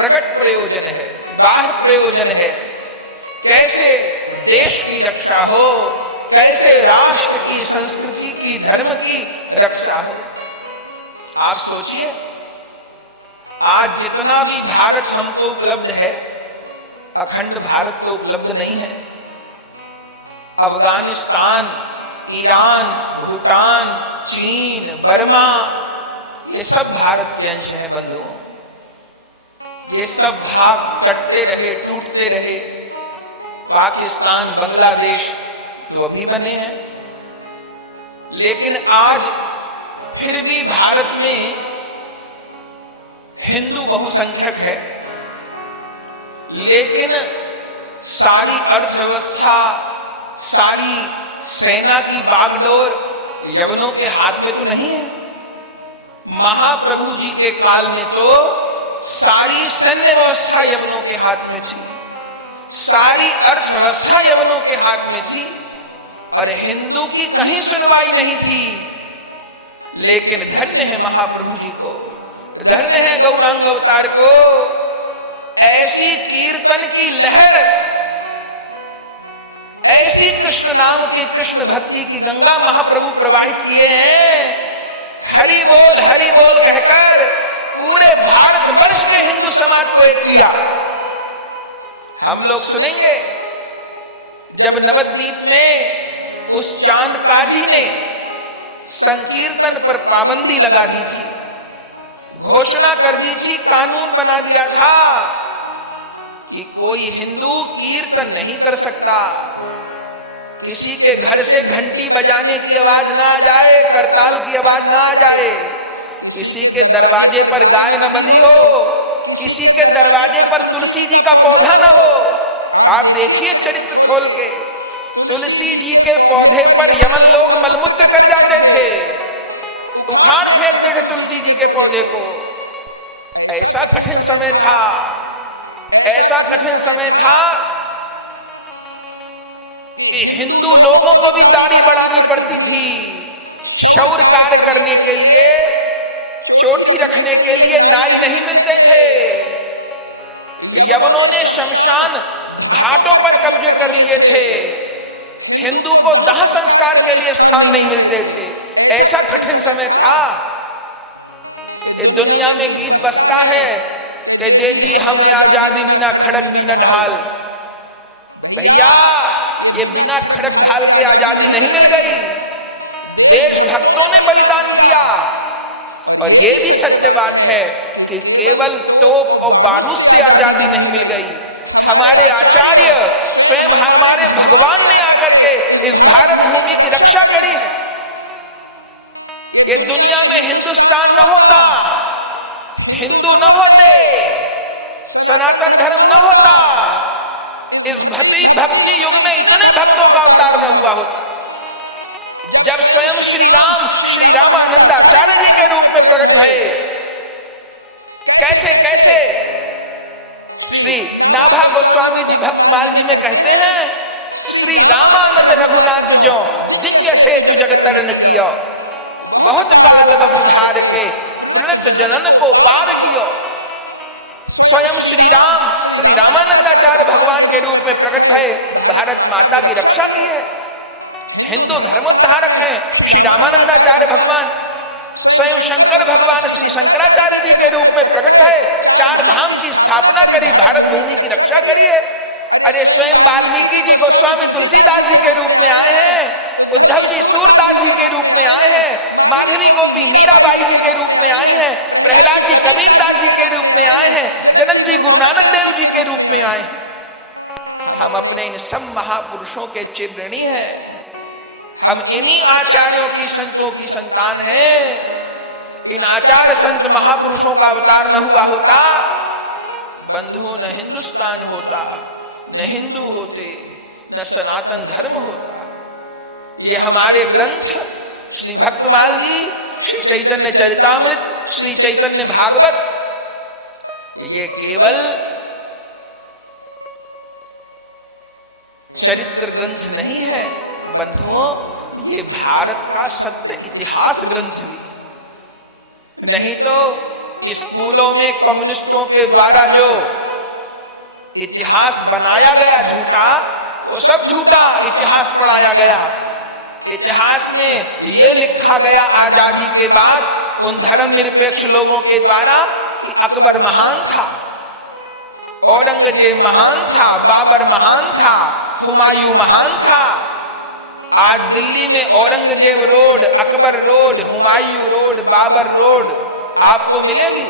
प्रकट प्रयोजन है, बाह्य प्रयोजन है। कैसे देश की रक्षा हो, कैसे राष्ट्र की, संस्कृति की, धर्म की रक्षा हो। आप सोचिए, आज जितना भी भारत हमको उपलब्ध है, अखंड भारत तो उपलब्ध नहीं है। अफगानिस्तान, ईरान, भूटान, चीन, बर्मा, ये सब भारत के अंश हैं बंधुओं। ये सब भाग कटते रहे, टूटते रहे। पाकिस्तान, बांग्लादेश तो अभी बने हैं, लेकिन आज फिर भी भारत में हिंदू बहुसंख्यक है, लेकिन सारी अर्थव्यवस्था, सारी सेना की बागडोर यवनों के हाथ में तो नहीं है। महाप्रभु जी के काल में तो सारी सैन्य व्यवस्था यवनों के हाथ में थी, सारी अर्थव्यवस्था यवनों के हाथ में थी, और हिंदू की कहीं सुनवाई नहीं थी। लेकिन धन्य है महाप्रभु जी को, धन्य है गौरांग अवतार को। ऐसी कीर्तन की लहर, ऐसी कृष्ण नाम की, कृष्ण भक्ति की गंगा महाप्रभु प्रवाहित किए हैं। हरि बोल कहकर पूरे भारत वर्ष के हिंदू समाज को एक किया। हम लोग सुनेंगे जब नवद्वीप में उस चांद काजी ने संकीर्तन पर पाबंदी लगा दी थी, घोषणा कर दी थी, कानून बना दिया था कि कोई हिंदू कीर्तन नहीं कर सकता, किसी के घर से घंटी बजाने की आवाज ना आ जाए, करताल की आवाज ना आ जाए, किसी के दरवाजे पर गाय न बंधी हो, किसी के दरवाजे पर तुलसी जी का पौधा ना हो। आप देखिए चरित्र खोल के, तुलसी जी के पौधे पर यमन लोग मलमूत्र कर जाते थे, उखाड़ फेंकते थे तुलसी जी के पौधे को। ऐसा कठिन समय था, ऐसा कठिन समय था कि हिंदू लोगों को भी दाढ़ी बढ़ानी पड़ती थी, शौर्य कार्य करने के लिए, चोटी रखने के लिए नाई नहीं मिलते थे। यवनों ने शमशान घाटों पर कब्जे कर लिए थे, हिंदू को दाह संस्कार के लिए स्थान नहीं मिलते थे। ऐसा कठिन समय था। ये दुनिया में गीत बजता है कि दे दी हमें आजादी बिना खड़ग बिना ढाल। भैया, ये बिना खड़ग ढाल के आजादी नहीं मिल गई, देशभक्तों ने बलिदान किया। और ये भी सत्य बात है कि केवल तोप और बारूद से आजादी नहीं मिल गई। हमारे आचार्य स्वयं, हमारे भगवान ने आकर के इस भारत भूमि की रक्षा करी है। ये दुनिया में हिंदुस्तान न होता, हिंदू न होते, सनातन धर्म न होता, इस भक्ति युग में इतने भक्तों का अवतार न हुआ होता। जब स्वयं श्री रामानंदाचार्य जी के रूप में प्रकट भये, कैसे कैसे श्री नाभा गोस्वामी जी भक्तमाल जी में कहते हैं, श्री रामानंद रघुनाथ जो दिव्य सेतु जग तरन कियो, बहुत काल बबुधार के प्रणत जनन को पार कियो। स्वयं श्री रामानंदाचार्य भगवान के रूप में प्रकट भये, भारत माता की रक्षा की है। हिंदू धर्मोद्धारक हैं श्री रामानंदाचार्य भगवान। स्वयं शंकर भगवान श्री शंकराचार्य जी के रूप में प्रकट भये, 4 धाम की स्थापना करी, भारत भूमि की रक्षा करी है। अरे स्वयं वाल्मीकि जी गोस्वामी तुलसीदास जी के रूप में आए हैं, उद्धव जी सूरदास जी के रूप में आए हैं, माधवी गोपी मीराबाई जी के रूप में आई हैं, प्रहलाद जी कबीरदास जी के रूप में आए हैं, जनक जी गुरु नानक देव जी के रूप में आए हैं। हम अपने इन सब महापुरुषों के चिर ऋणी हैं। हम इन्हीं आचार्यों की, संतों की संतान हैं। इन आचार्य संत महापुरुषों का अवतार न हुआ होता, बंधु, न हिंदुस्तान होता, न हिंदू होते, न सनातन धर्म होता। ये हमारे ग्रंथ श्री भक्तमाल जी, श्री चैतन्य चरितामृत, श्री चैतन्य भागवत, ये केवल चरित्र ग्रंथ नहीं है बंधुओं, ये भारत का सत्य इतिहास ग्रंथ भी। नहीं तो स्कूलों में कम्युनिस्टों के द्वारा जो इतिहास बनाया गया झूठा, वो सब झूठा इतिहास पढ़ाया गया। इतिहास में ये लिखा गया आजादी के बाद उन धर्मनिरपेक्ष लोगों के द्वारा कि अकबर महान था, औरंगजेब महान था, बाबर महान था, हुमायूं महान था। आज दिल्ली में Aurangzeb road, Akbar road, Humayun road, Babur road आपको मिलेगी।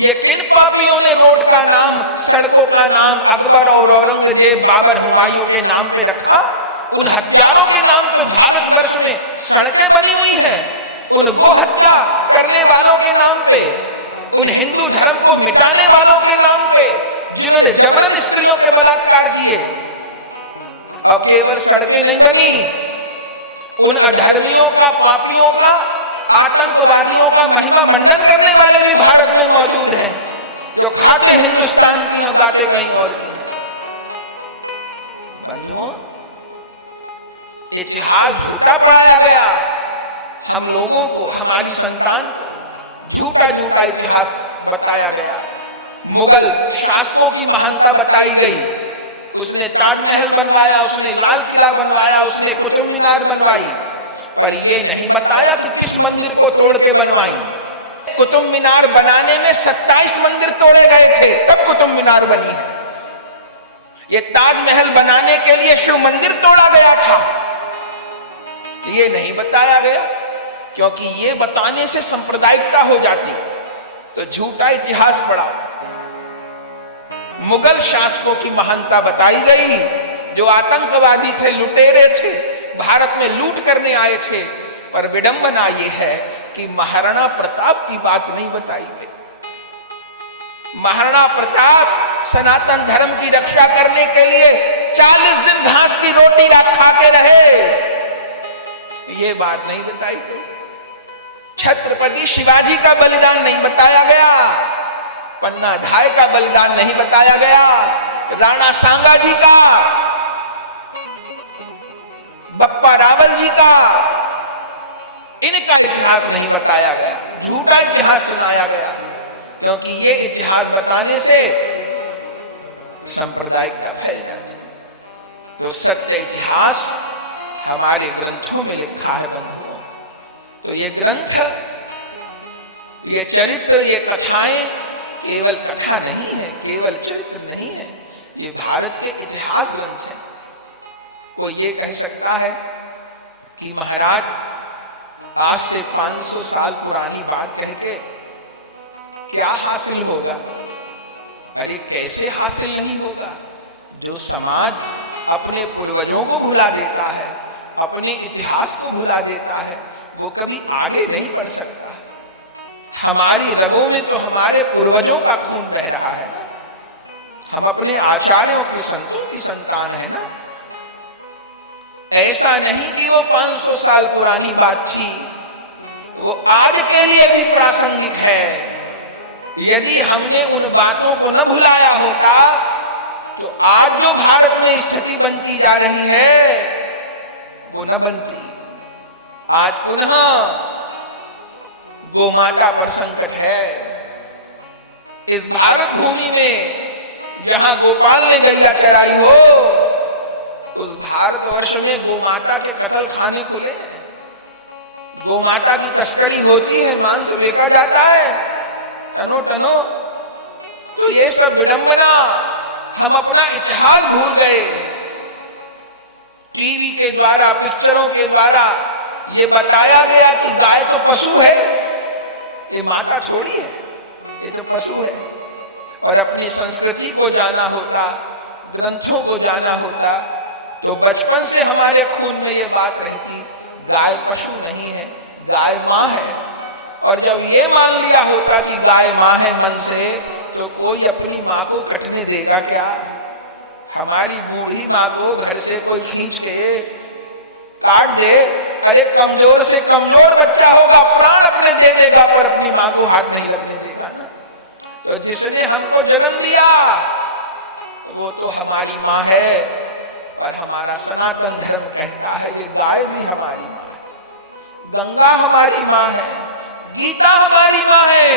ये किन पापियों ने रोड का नाम, सड़कों का नाम अकबर और औरंगजेब, बाबर, हुमायूं के नाम पे रखा? उन हत्यारों के नाम पे भारतवर्ष में सड़कें बनी हुई हैं, उन गो हत्या करने वालों के नाम पे, उन हिंदू धर्म को मिटाने वालों के नाम पे, जिन्होंने जबरन स्त्रियों के बलात्कार किए। अब केवल सड़कें नहीं बनी, उन अधर्मियों का, पापियों का, आतंकवादियों का महिमा मंडन करने वाले भी भारत में मौजूद हैं, जो खाते हिंदुस्तान की हैं, गाते कहीं और की हैं। बंधुओं, इतिहास झूठा पढ़ाया गया हम लोगों को, हमारी संतान को झूठा झूठा इतिहास बताया गया। मुगल शासकों की महानता बताई गई, उसने ताजमहल बनवाया, उसने लाल किला बनवाया, उसने कुतुब मीनार बनवाई, पर यह नहीं बताया कि किस मंदिर को तोड़ के बनवाई। कुतुब मीनार बनाने में 27 मंदिर तोड़े गए थे, तब कुतुब मीनार बनी है। यह ताजमहल बनाने के लिए शिव मंदिर तोड़ा गया था, ये नहीं बताया गया, क्योंकि ये बताने से सांप्रदायिकता हो जाती। तो झूठा इतिहास पढ़ाओ। मुगल शासकों की महानता बताई गई, जो आतंकवादी थे, लुटेरे थे, भारत में लूट करने आए थे। पर विडंबना यह है कि महाराणा प्रताप की बात नहीं बताई गई। महाराणा प्रताप सनातन धर्म की रक्षा करने के लिए 40 दिन घास की रोटी खा के रहे, ये बात नहीं बताई गई। छत्रपति शिवाजी का बलिदान नहीं बताया गया, पन्ना धाय का बलिदान नहीं बताया गया, राणा सांगा जी का, बप्पा रावल जी का, इनका इतिहास नहीं बताया गया, झूठा इतिहास सुनाया गया। क्योंकि ये इतिहास बताने से सांप्रदायिकता फैल जाती है। तो सत्य इतिहास हमारे ग्रंथों में लिखा है बंधुओं। तो ये ग्रंथ, ये चरित्र, ये कथाएं केवल कथा नहीं है, केवल चरित्र नहीं है, ये भारत के इतिहास ग्रंथ हैं। कोई ये कह सकता है कि महाराज आज से 500 साल पुरानी बात कह के क्या हासिल होगा? अरे कैसे हासिल नहीं होगा? जो समाज अपने पूर्वजों को भुला देता है, अपने इतिहास को भुला देता है, वो कभी आगे नहीं बढ़ सकता। हमारी रगों में तो हमारे पूर्वजों का खून बह रहा है ना, हम अपने आचार्यों की, संतों की संतान है ना। ऐसा नहीं कि वो 500 साल पुरानी बात थी, वो आज के लिए भी प्रासंगिक है। यदि हमने उन बातों को न भुलाया होता तो आज जो भारत में स्थिति बनती जा रही है वो न बनती। आज पुनः गोमाता पर संकट है। इस भारत भूमि में जहां गोपाल ने गैया चराई हो, उस भारतवर्ष में गोमाता के कत्ल खाने खुले हैं, गोमाता की तस्करी होती है, मांस बेचा जाता है टनो टनो। तो ये सब विडंबना, हम अपना इतिहास भूल गए। टीवी के द्वारा, पिक्चरों के द्वारा ये बताया गया कि गाय तो पशु है, ये माता थोड़ी है, ये तो पशु है। और अपनी संस्कृति को जाना होता, ग्रंथों को जाना होता, तो बचपन से हमारे खून में ये बात रहती, गाय पशु नहीं है, गाय माँ है। और जब ये मान लिया होता कि गाय माँ है मन से, तो कोई अपनी माँ को कटने देगा क्या? हमारी बूढ़ी माँ को घर से कोई खींच के काट दे, अरे कमजोर से कमजोर बच्चा होगा, प्राण अपने दे देगा, पर अपनी माँ को हाथ नहीं लगने देगा ना। तो जिसने हमको जन्म दिया वो तो हमारी माँ है। पर हमारा सनातन धर्म कहता है ये गाय भी हमारी माँ है, गंगा हमारी माँ है, गीता हमारी माँ है,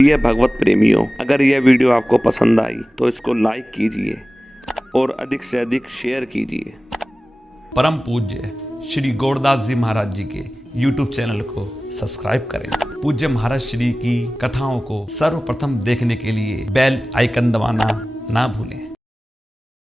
ये भगवत प्रेमियों, अगर यह वीडियो आपको पसंद आई तो इसको लाइक कीजिए और अधिक से अधिक शेयर कीजिए। परम पूज्य श्री गौरदास जी महाराज जी के YouTube चैनल को सब्सक्राइब करें। पूज्य महाराज श्री की कथाओं को सर्वप्रथम देखने के लिए बेल आइकन दबाना ना भूलें।